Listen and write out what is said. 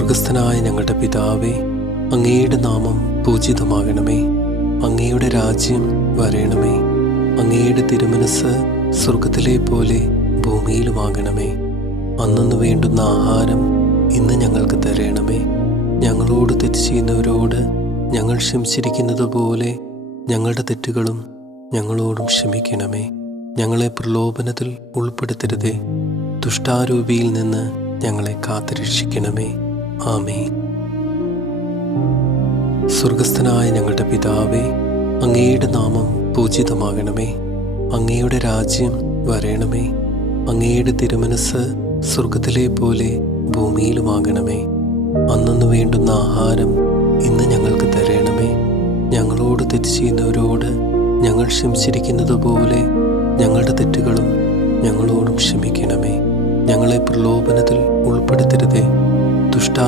സ്വർഗസ്ഥനായ ഞങ്ങളുടെ പിതാവേ, അങ്ങയുടെ നാമം പൂജിതമാകണമേ. അങ്ങയുടെ രാജ്യം വരേണമേ. അങ്ങയുടെ തിരുമനസ് സ്വർഗത്തിലെ പോലെ ഭൂമിയിലുമാകണമേ. അന്നന്ന് വേണ്ടുന്ന ആഹാരം ഇന്ന് ഞങ്ങൾക്ക് തരണമേ. ഞങ്ങളോട് തെറ്റ് ചെയ്യുന്നവരോട് ഞങ്ങൾ ക്ഷമിച്ചിരിക്കുന്നത് പോലെ ഞങ്ങളുടെ തെറ്റുകളും ഞങ്ങളോടും ക്ഷമിക്കണമേ. ഞങ്ങളെ പ്രലോഭനത്തിൽ ഉൾപ്പെടുത്തരുതേ, ദുഷ്ടാരൂപിയിൽ നിന്ന് ഞങ്ങളെ കാത്തുരക്ഷിക്കണമേ. ആമേൻ. സ്വർഗസ്ഥനായ ഞങ്ങളുടെ പിതാവേ, അങ്ങയുടെ നാമം പൂജിതമാകണമേ. അങ്ങയുടെ രാജ്യം വരേണമേ. അങ്ങയുടെ തിരുമനസ് സ്വർഗത്തിലെ പോലെ ഭൂമിയിലുമാകണമേ. അന്നന്ന് വേണ്ടുന്ന ആഹാരം ഇന്ന് ഞങ്ങൾക്ക് തരണമേ. ഞങ്ങളോട് തെറ്റ് ചെയ്യുന്നവരോട് ഞങ്ങൾ ക്ഷമിച്ചിരിക്കുന്നത് പോലെ ഞങ്ങളുടെ തെറ്റുകളും ഞങ്ങളോടും ക്ഷമിക്കണമേ. ഞങ്ങളെ പ്രലോഭനത്തിൽ ഉൾപ്പെടുത്തരുതേ, ദുഷ്ടാ